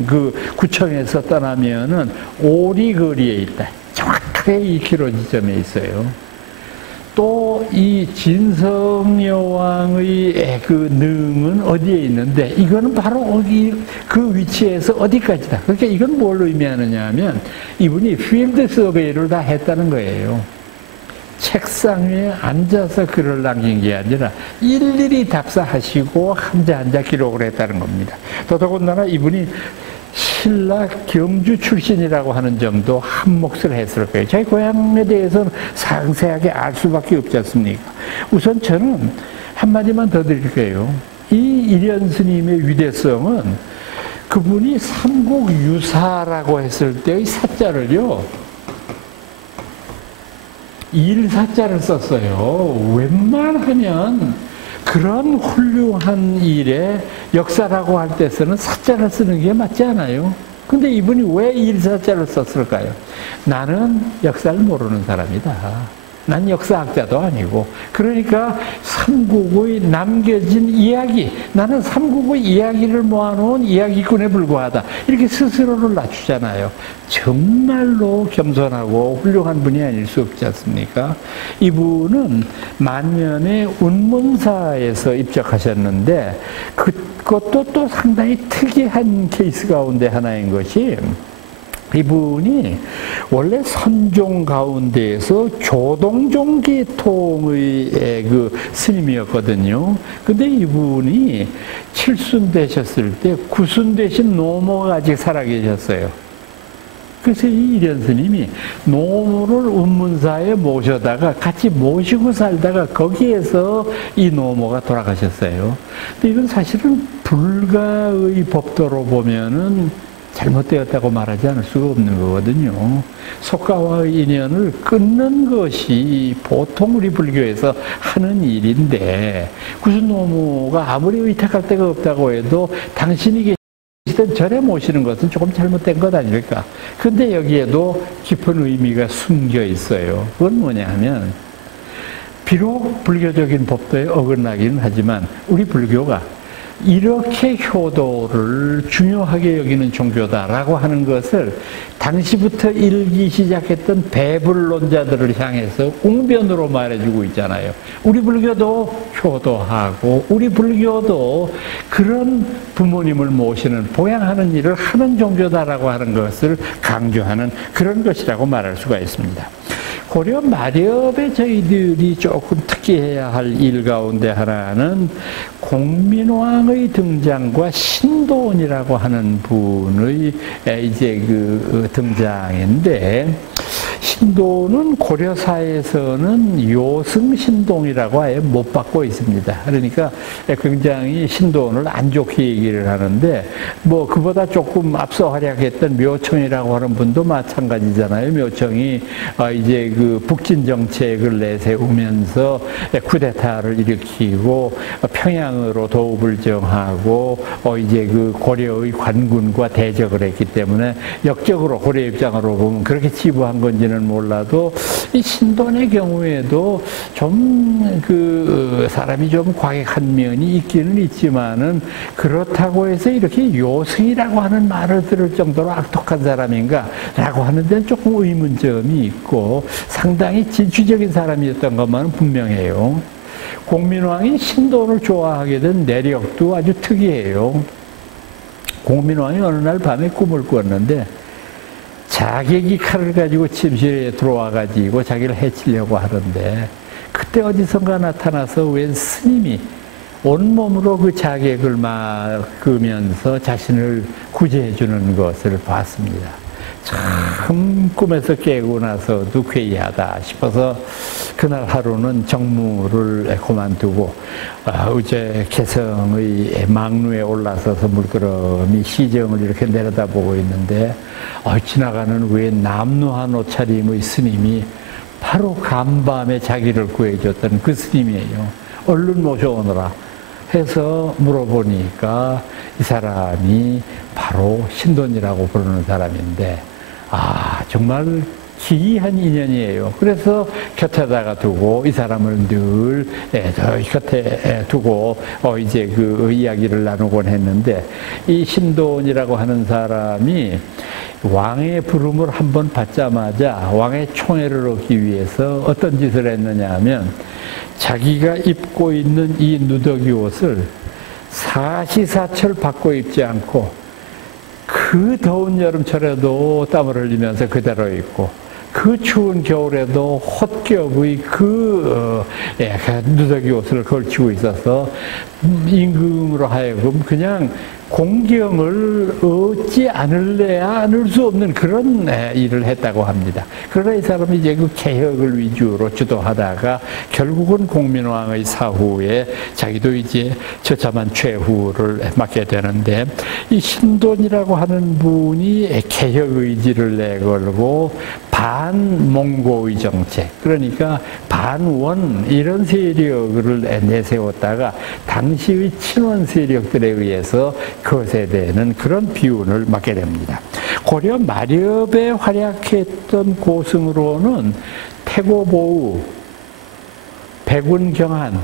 그 구청에서 떠나면은 오리거리에 있다. 정확하게 이 기로 지점에 있어요. 또 이 진성여왕의 그 능은 어디에 있는데, 이거는 바로 어디 그 위치에서 어디까지다. 그러니까 이건 뭘 의미하느냐 하면 이분이 필드 서베이를 다 했다는 거예요. 책상 위에 앉아서 글을 남긴 게 아니라 일일이 답사하시고 한자 한자 기록을 했다는 겁니다. 더더군다나 이분이 신라 경주 출신이라고 하는 점도 한 몫을 했을 거예요. 자기 고향에 대해서는 상세하게 알 수밖에 없지 않습니까? 우선 저는 한마디만 더 드릴게요. 이 일현 스님의 위대성은 그분이 삼국유사라고 했을 때의 사자를요, 일사자를 썼어요. 웬만하면 그런 훌륭한 일에 역사라고 할 때 쓰는 사자를 쓰는 게 맞지 않아요? 근데 이분이 왜 일사자를 썼을까요? 나는 역사를 모르는 사람이다. 난 역사학자도 아니고, 그러니까 삼국의 남겨진 이야기, 나는 삼국의 이야기를 모아놓은 이야기꾼에 불과하다, 이렇게 스스로를 낮추잖아요. 정말로 겸손하고 훌륭한 분이 아닐 수 없지 않습니까? 이분은 만년에 운문사에서 입적하셨는데, 그것도 또 상당히 특이한 케이스 가운데 하나인 것이, 이분이 원래 선종 가운데에서 조동종 계통의 그 스님이었거든요. 근데 이분이 칠순 되셨을 때 구순 되신 노모가 아직 살아계셨어요. 그래서 이 일현 스님이 노모를 운문사에 모셔다가 같이 모시고 살다가 거기에서 이 노모가 돌아가셨어요. 근데 이건 사실은 불가의 법도로 보면은 잘못되었다고 말하지 않을 수가 없는 거거든요. 속가와의 인연을 끊는 것이 보통 우리 불교에서 하는 일인데, 구순노무가 아무리 의탁할 데가 없다고 해도 당신이 계시던 절에 모시는 것은 조금 잘못된 것 아닐까. 근데 여기에도 깊은 의미가 숨겨 있어요. 그건 뭐냐 하면, 비록 불교적인 법도에 어긋나기는 하지만 우리 불교가 이렇게 효도를 중요하게 여기는 종교다라고 하는 것을 당시부터 일기 시작했던 배불론자들을 향해서 웅변으로 말해주고 있잖아요. 우리 불교도 효도하고 우리 불교도 그런 부모님을 모시는, 보양하는 일을 하는 종교다라고 하는 것을 강조하는 그런 것이라고 말할 수가 있습니다. 고려 말엽에 저희들이 조금 특이해야 할 일 가운데 하나는 공민왕의 등장과 신도원이라고 하는 분의 이제 그 등장인데, 신도는 고려사에서는 요승신동이라고 아예 못 받고 있습니다. 그러니까 굉장히 신도원을 안 좋게 얘기를 하는데, 뭐 그보다 조금 앞서 활약했던 묘청이라고 하는 분도 마찬가지잖아요. 묘청이 이제 그 북진 정책을 내세우면서 쿠데타를 일으키고 평양으로 도읍을 정하고 이제 그 고려의 관군과 대적을 했기 때문에 역적으로 고려 입장으로 보면 그렇게 치부한 건지는 몰라도, 이 신돈의 경우에도 좀 그 사람이 좀 과격한 면이 있기는 있지만은, 그렇다고 해서 이렇게 요승이라고 하는 말을 들을 정도로 악독한 사람인가라고 하는 데는 조금 의문점이 있고, 상당히 진취적인 사람이었던 것만은 분명해요. 공민왕이 신돈을 좋아하게 된 내력도 아주 특이해요. 공민왕이 어느 날 밤에 꿈을 꿨는데 자객이 칼을 가지고 침실에 들어와가지고 자기를 해치려고 하는데 그때 어디선가 나타나서 웬 스님이 온몸으로 그 자객을 막으면서 자신을 구제해주는 것을 봤습니다. 참 꿈에서 깨고 나서도 괴이하다 싶어서 그날 하루는 정무를 그만두고 어제 개성의 망루에 올라서서 물끄러미 시정을 이렇게 내려다보고 있는데 지나가는 웬 남루한 옷차림의 스님이 바로 간밤에 자기를 구해줬던 그 스님이에요. 얼른 모셔오너라 해서 물어보니까 이 사람이 바로 신돈이라고 부르는 사람인데 정말 기이한 인연이에요. 그래서 곁에다가 두고 이 사람을 늘 곁에 두고 이제 그 이야기를 나누곤 했는데 이 신돈이라고 하는 사람이 왕의 부름을 한번 받자마자 왕의 총애를 얻기 위해서 어떤 짓을 했느냐 하면 자기가 입고 있는 이 누더기 옷을 사시사철 바꿔 입지 않고 그 더운 여름철에도 땀을 흘리면서 그대로 입고 그 추운 겨울에도 헛겹의 그 누더기 옷을 걸치고 있어서 임금으로 하여금 그냥 공경을 얻지 않을래야 않을 수 없는 그런 일을 했다고 합니다. 그러나 이 사람이 이제 그 개혁을 위주로 주도하다가 결국은 공민왕의 사후에 자기도 이제 처참한 최후를 맞게 되는데 이 신돈이라고 하는 분이 개혁 의지를 내걸고 반몽고의 정책, 그러니까 반원 이런 세력을 내세웠다가 당시의 친원 세력들에 의해서 거세되는 그런 비운을 맞게 됩니다. 고려 마렵에 활약했던 고승으로는 태고보우, 백운경한,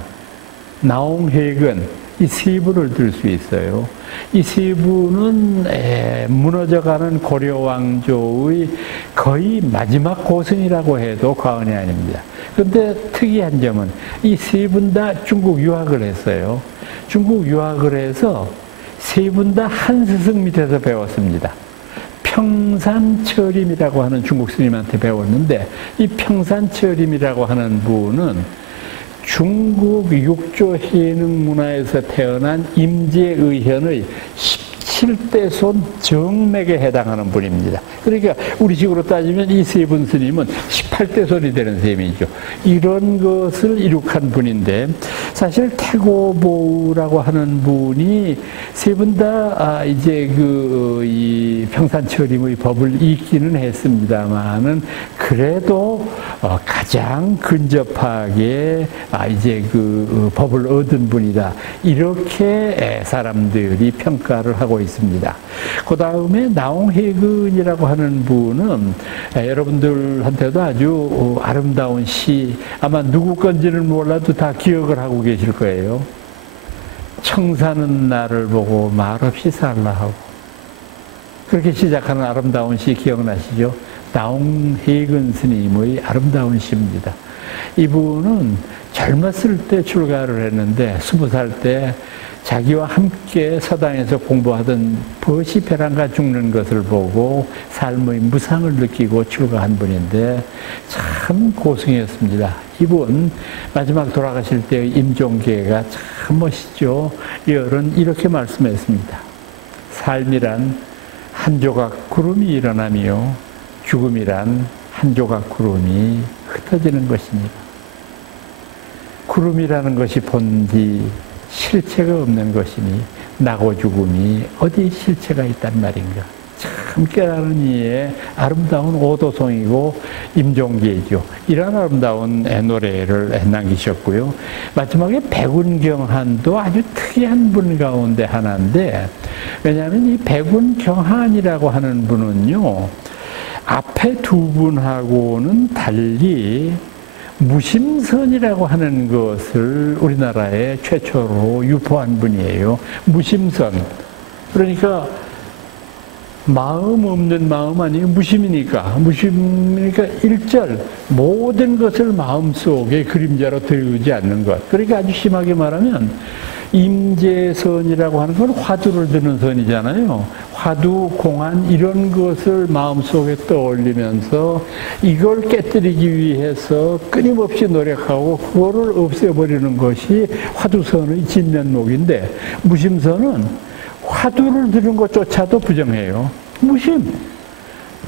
나홍해근 이 세 분을 들 수 있어요. 이 세 분은 무너져가는 고려 왕조의 거의 마지막 고승이라고 해도 과언이 아닙니다. 그런데 특이한 점은 이 세 분 다 중국 유학을 했어요. 중국 유학을 해서 세 분 다 한 스승 밑에서 배웠습니다. 평산철임이라고 하는 중국 스님한테 배웠는데 이 평산철임이라고 하는 분은 중국 육조 해능 문화에서 태어난 임제의현의 17대 손 정맥에 해당하는 분입니다. 그러니까 우리식으로 따지면 이 세 분 스님은 18대 손이 되는 셈이죠. 이런 것을 이룩한 분인데 사실 태고보우라고 하는 분이 세 분 다 이제 이 평산철임의 법을 읽기는 했습니다만은 그래도 가장 근접하게 이제 그 법을 얻은 분이다. 이렇게 사람들이 평가를 하고 있습니다. 그 다음에 나홍해근이라고 하는 분은 여러분들한테도 아주 아름다운 시, 아마 누구 건지는 몰라도 다 기억을 하고 계실 거예요. 청사는 나를 보고 말없이 살라 하고, 그렇게 시작하는 아름다운 시 기억나시죠? 나홍해근 스님의 아름다운 시입니다. 이분은 젊었을 때 출가를 했는데 20살 때 자기와 함께 서당에서 공부하던 벗이 벼랑가 죽는 것을 보고 삶의 무상을 느끼고 출가한 분인데 참 고승이었습니다. 이분 마지막 돌아가실 때의 임종계가 참 멋있죠. 이어른 이렇게 말씀했습니다. 삶이란 한 조각 구름이 일어나며 죽음이란 한 조각 구름이 흩어지는 것입니다. 구름이라는 것이 본디 실체가 없는 것이니 나고 죽음이 어디 실체가 있단 말인가. 참 깨달은 이의 아름다운 오도송이고 임종기이죠. 이런 아름다운 노래를 남기셨고요. 마지막에 백운경한도 아주 특이한 분 가운데 하나인데, 왜냐하면 이 백운경한이라고 하는 분은요, 앞에 두 분하고는 달리 무심선이라고 하는 것을 우리나라에 최초로 유포한 분이에요. 무심선. 그러니까 마음 없는 마음 아니에요. 무심이니까. 무심이니까 일절 모든 것을 마음속에 그림자로 들이우지 않는 것. 그러니까 아주 심하게 말하면 임재선이라고 하는 건 화두를 드는 선이잖아요. 화두, 공안 이런 것을 마음속에 떠올리면서 이걸 깨뜨리기 위해서 끊임없이 노력하고 그거를 없애버리는 것이 화두선의 진면목인데, 무심선은 화두를 드는 것조차도 부정해요. 무심.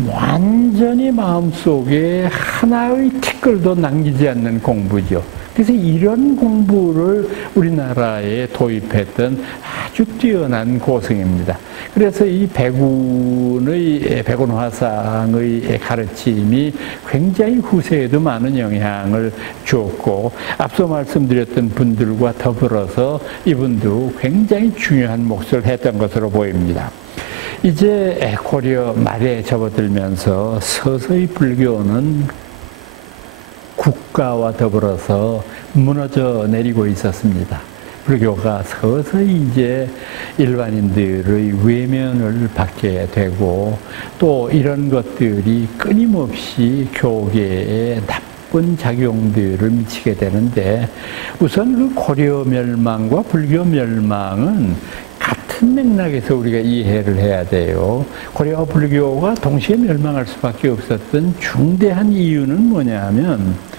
완전히 마음속에 하나의 티끌도 남기지 않는 공부죠. 그래서 이런 공부를 우리나라에 도입했던 아주 뛰어난 고승입니다. 그래서 이 백운화상의 가르침이 굉장히 후세에도 많은 영향을 주었고, 앞서 말씀드렸던 분들과 더불어서 이분도 굉장히 중요한 몫을 했던 것으로 보입니다. 이제 고려 말에 접어들면서 서서히 불교는 국가와 더불어서 무너져 내리고 있었습니다. 불교가 서서히 이제 일반인들의 외면을 받게 되고, 또 이런 것들이 끊임없이 교계에 나쁜 작용들을 미치게 되는데, 우선 그 고려 멸망과 불교 멸망은 같은 맥락에서 우리가 이해를 해야 돼요. 고려와 불교가 동시에 멸망할 수밖에 없었던 중대한 이유는 뭐냐 하면,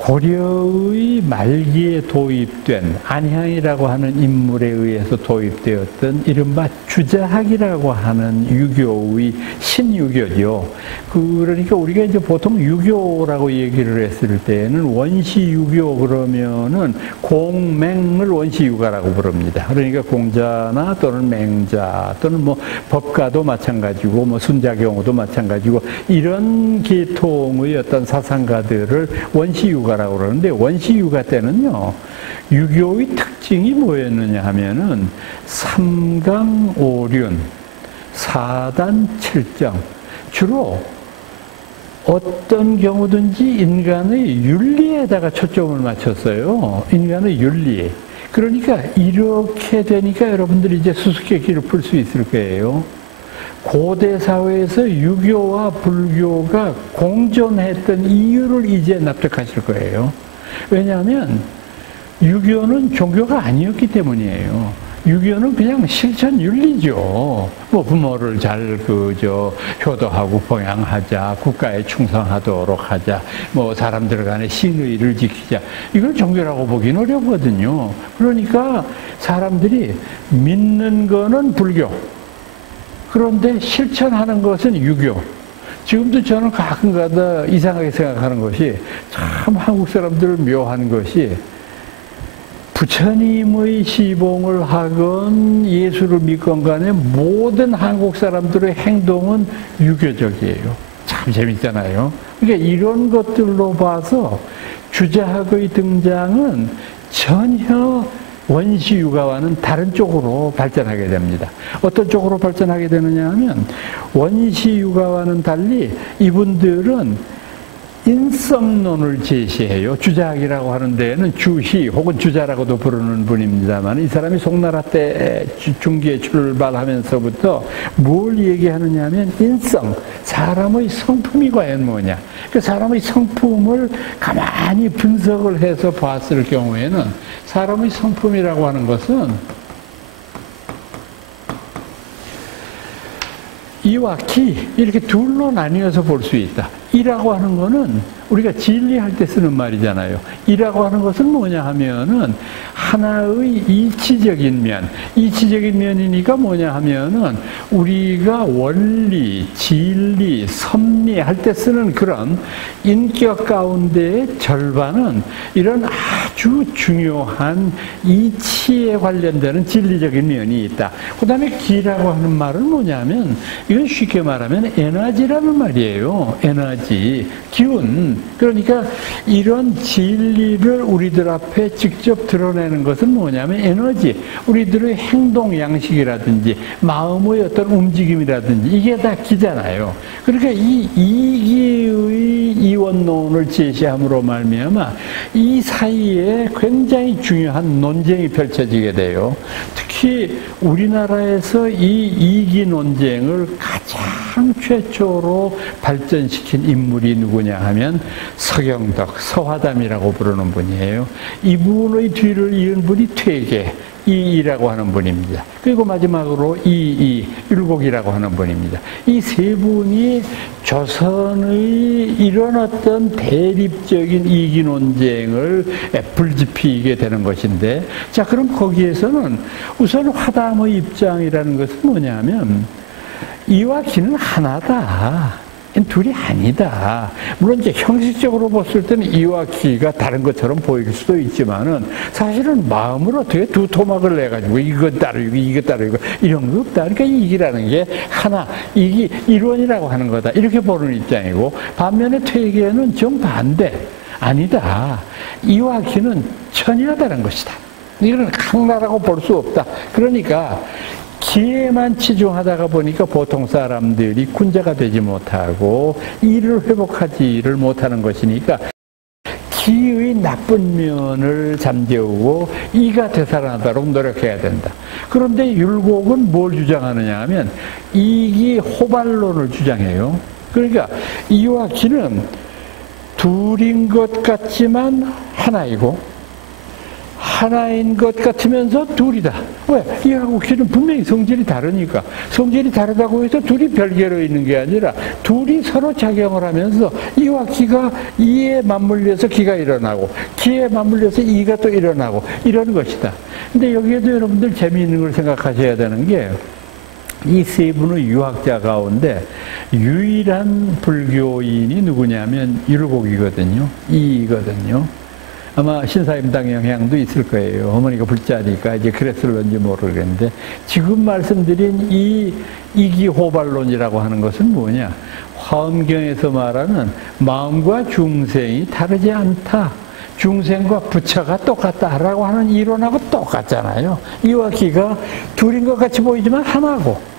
고려의 말기에 도입된 안향이라고 하는 인물에 의해서 도입되었던 이른바 주자학이라고 하는 유교의 신유교죠. 그러니까 우리가 이제 보통 유교라고 얘기를 했을 때는 원시유교 그러면은 공맹을 원시유가라고 부릅니다. 그러니까 공자나 또는 맹자 또는 뭐 법가도 마찬가지고 뭐 순자경우도 마찬가지고 이런 계통의 어떤 사상가들을 원시유가 라고 그러는데, 원시유가 때는요, 유교의 특징이 뭐였느냐 하면은 삼강오륜, 사단칠정, 주로 어떤 경우든지 인간의 윤리에다가 초점을 맞췄어요. 인간의 윤리. 그러니까 이렇게 되니까 여러분들이 이제 수수께끼를 풀 수 있을 거예요. 고대 사회에서 유교와 불교가 공존했던 이유를 이제 납득하실 거예요. 왜냐하면 유교는 종교가 아니었기 때문이에요. 유교는 그냥 실천 윤리죠. 뭐 부모를 잘 효도하고 봉양하자, 국가에 충성하도록 하자, 뭐 사람들 간의 신의를 지키자. 이걸 종교라고 보기는 어렵거든요. 그러니까 사람들이 믿는 거는 불교, 그런데 실천하는 것은 유교. 지금도 저는 가끔가다 이상하게 생각하는 것이, 참 한국 사람들 묘한 것이, 부처님의 시봉을 하건 예수를 믿건 간에 모든 한국 사람들의 행동은 유교적이에요. 참 재밌잖아요. 그러니까 이런 것들로 봐서 주자학의 등장은 전혀 원시유가와는 다른 쪽으로 발전하게 됩니다. 어떤 쪽으로 발전하게 되느냐 하면, 원시유가와는 달리 이분들은 인성론을 제시해요. 주자학이라고 하는 데에는 주희 혹은 주자라고도 부르는 분입니다만, 이 사람이 송나라 때 중기에 출발하면서부터 뭘 얘기하느냐 하면 인성, 사람의 성품이 과연 뭐냐. 그 사람의 성품을 가만히 분석을 해서 봤을 경우에는, 사람의 성품이라고 하는 것은 이와 기 이렇게 둘로 나뉘어서 볼 수 있다. 이라고 하는 거는 우리가 진리할 때 쓰는 말이잖아요. 이라고 하는 것은 뭐냐 하면은 하나의 이치적인 면, 이치적인 면이니까 뭐냐 하면은 우리가 원리, 진리, 섭리 할 때 쓰는 그런 인격 가운데의 절반은 이런 아주 중요한 이치에 관련되는 진리적인 면이 있다. 그 다음에 기라고 하는 말은 뭐냐면, 이건 쉽게 말하면 에너지라는 말이에요. 에너지, 기운. 그러니까 이런 진리를 우리들 앞에 직접 드러내는 것은 뭐냐면 에너지, 우리들의 행동 양식이라든지 마음의 어떤 움직임이라든지 이게 다 기잖아요. 그러니까 이 이기의 이원론을 제시함으로 말미암아 이 사이에 굉장히 중요한 논쟁이 펼쳐지게 돼요. 특히 우리나라에서 이 이기 논쟁을 가장 최초로 발전시킨 인물이 누구냐 하면 서경덕, 서화담이라고 부르는 분이에요. 이분의 뒤를 이은 분이 퇴계, 이이라고 하는 분입니다. 그리고 마지막으로 율곡이라고 하는 분입니다. 이 세 분이 조선의 이런 어떤 대립적인 이기 논쟁을 불지피게 되는 것인데, 자, 그럼 거기에서는 우선 화담의 입장이라는 것은 뭐냐면 이와 기는 하나다. 둘이 아니다. 물론 이제 형식적으로 봤을 때는 이와 기가 다른 것처럼 보일 수도 있지만은 사실은 마음으로 어떻게 두 토막을 내가지고 이것 따르고 이것 따르고 이런 거 없다. 그러니까 이기라는 게 하나, 이기 일원이라고 하는 거다. 이렇게 보는 입장이고, 반면에 퇴계는 정반대. 아니다. 이와 기는 천이하다는 것이다. 이거는 강나라고 볼 수 없다. 그러니까 기에만 치중하다가 보니까 보통 사람들이 군자가 되지 못하고 이를 회복하지를 못하는 것이니까 기의 나쁜 면을 잠재우고 이가 되살아나도록 노력해야 된다. 그런데 율곡은 뭘 주장하느냐 하면 이기 호발론을 주장해요. 그러니까 이와 기는 둘인 것 같지만 하나이고 하나인 것 같으면서 둘이다. 왜? 이하고 기는 분명히 성질이 다르니까. 성질이 다르다고 해서 둘이 별개로 있는 게 아니라 둘이 서로 작용을 하면서 이와 기가 이에 맞물려서 기가 일어나고 기에 맞물려서 이가 또 일어나고 이런 것이다. 근데 여기에도 여러분들 재미있는 걸 생각하셔야 되는 게 이 세 분의 유학자 가운데 유일한 불교인이 누구냐면 율곡이거든요. 이거든요. 아마 신사임당 영향도 있을 거예요. 어머니가 불자니까 이제 그랬을런지 모르겠는데, 지금 말씀드린 이 이기호발론이라고 하는 것은 뭐냐? 화엄경에서 말하는 마음과 중생이 다르지 않다. 중생과 부처가 똑같다라고 하는 이론하고 똑같잖아요. 이와 기가 둘인 것 같이 보이지만 하나고,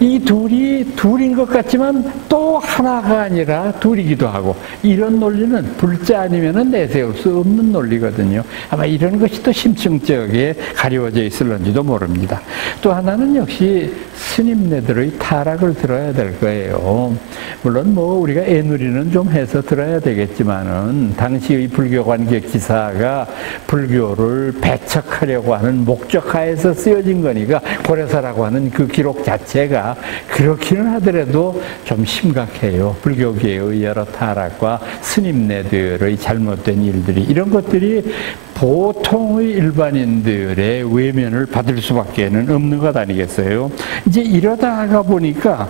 이 둘인 것 같지만 또 하나가 아니라 둘이기도 하고, 이런 논리는 불자 아니면은 내세울 수 없는 논리거든요. 아마 이런 것이 또 심층적에 가려워져 있을런지도 모릅니다. 또 하나는 역시 스님네들의 타락을 들어야 될 거예요. 물론 뭐 우리가 애누리는 좀 해서 들어야 되겠지만은 당시의 불교관계 기사가 불교를 배척하려고 하는 목적하에서 쓰여진 거니까 고려사라고 하는 그 기록 자체가 그렇기는 하더라도 좀 심각해요. 불교계의 여러 타락과 스님네들의 잘못된 일들이, 이런 것들이 보통의 일반인들의 외면을 받을 수밖에는 없는 것 아니겠어요? 이제 이러다가 보니까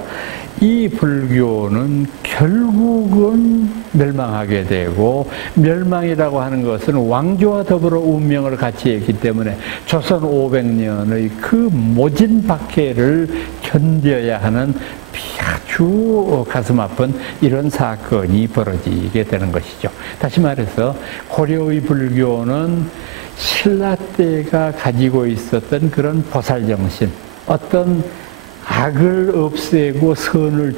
이 불교는 결국은 멸망하게 되고, 멸망이라고 하는 것은 왕조와 더불어 운명을 같이 했기 때문에 조선 500년의 그 모진 박해를 견뎌야 하는 아주 가슴 아픈 이런 사건이 벌어지게 되는 것이죠. 다시 말해서 고려의 불교는 신라 때가 가지고 있었던 그런 보살정신, 어떤 악을 없애고 선을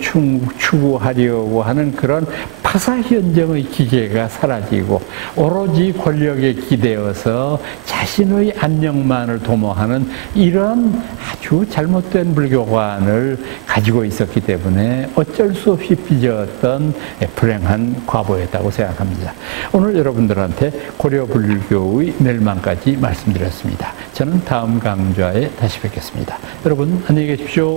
추구하려고 하는 그런 파사현정의 기계가 사라지고 오로지 권력에 기대어서 자신의 안녕만을 도모하는 이런 아주 잘못된 불교관을 가지고 있었기 때문에 어쩔 수 없이 빚었던 불행한 과보였다고 생각합니다. 오늘 여러분들한테 고려 불교의 멸망까지 말씀드렸습니다. 저는 다음 강좌에 다시 뵙겠습니다. 여러분 안녕히 계십시오.